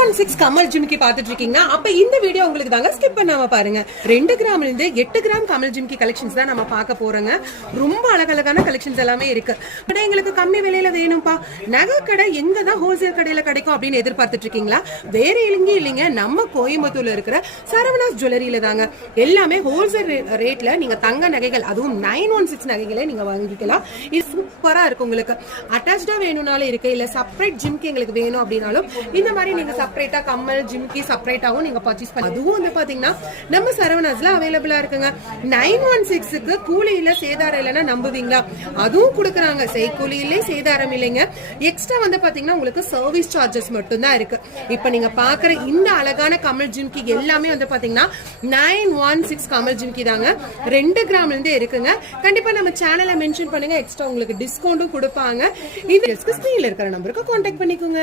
916 கமல் ஜிம்கி பாத்துட்டு இருக்கீங்கன்னா அப்ப இந்த வீடியோ உங்களுக்கு தாங்க ஸ்கிப் பண்ணாம பாருங்க. 2 கிராம்ல இருந்து 8 கிராம் கமல் ஜிம்கி கலெக்ஷன்ஸ் தான் நம்ம பார்க்க போறோங்க. ரொம்ப அழகழகான கலெக்ஷன்ஸ் எல்லாமே இருக்கு. எங்களுக்கு கம்மி விலையில வேணும்பா, நகை கடை எங்க தான் ஹோல்சேல் கடையில கிடைக்கும் அப்படின்னு எதிர்பார்த்துட்டு இருக்கீங்களா? வேற எங்கேயும் இல்லைங்க, நம்ம கோயம்புத்தூர்ல இருக்கிற சரவணாஸ் ஜுவல்லரியில தாங்க. எல்லாமே ஹோல்சேல் ரேட்ல நீங்க தங்க நகைகள், அதுவும் 916 நகைகளை நீங்க வாங்கிக்கலாம். இது சூப்பரா இருக்கு. உங்களுக்கு அட்டாச்சா வேணும்னாலும் இருக்கு, இல்ல செப்பரேட் ஜிம்கி எங்களுக்கு வேணும் அப்படின்னாலும் இந்த மாதிரி நீங்க செப்பரேட்டா கம்மல் ஜிம்கி செப்பரேட்டாவும் நீங்க பர்ச்சேஸ் பண்ணலாம். அதுவும் வந்து பாத்தீங்கன்னா நம்ம சரவணாஸ்ல அவைலபிளா இருக்குங்க. 916க்கு கூலி இல்ல சேதாரம் இல்லைன்னா நம்புவீங்களா? அதுவும் கொடுக்குறாங்க. செய்கூலி இல்லை சேதாரம் இல்லைங்க. எக்ஸ்ட்ரா வந்து பாத்தீங்கன்னா உங்களுக்கு சர்வீஸ் சார்ஜஸ் மட்டும் தான் இருக்கு. இப்ப நீங்க பாக்குற இந்த அழகான கமல் ஜிம்கி எல்லாமே வந்து பாத்தீங்கன்னா 916 கமல் ஜிம்கி தாங்க. 2 கிராம்ல இருந்து இருக்குங்க. கண்டிப்பா நம்ம சேனலை மென்ஷன் பண்ணுங்க, எக்ஸ்ட்ரா உங்களுக்கு டிஸ்கவுண்டும் கொடுப்பாங்க. இந்த ஸ்கிரீன்ல இருக்கிற நம்பருக்கு கான்டாக்ட் பண்ணிக்கோங்க.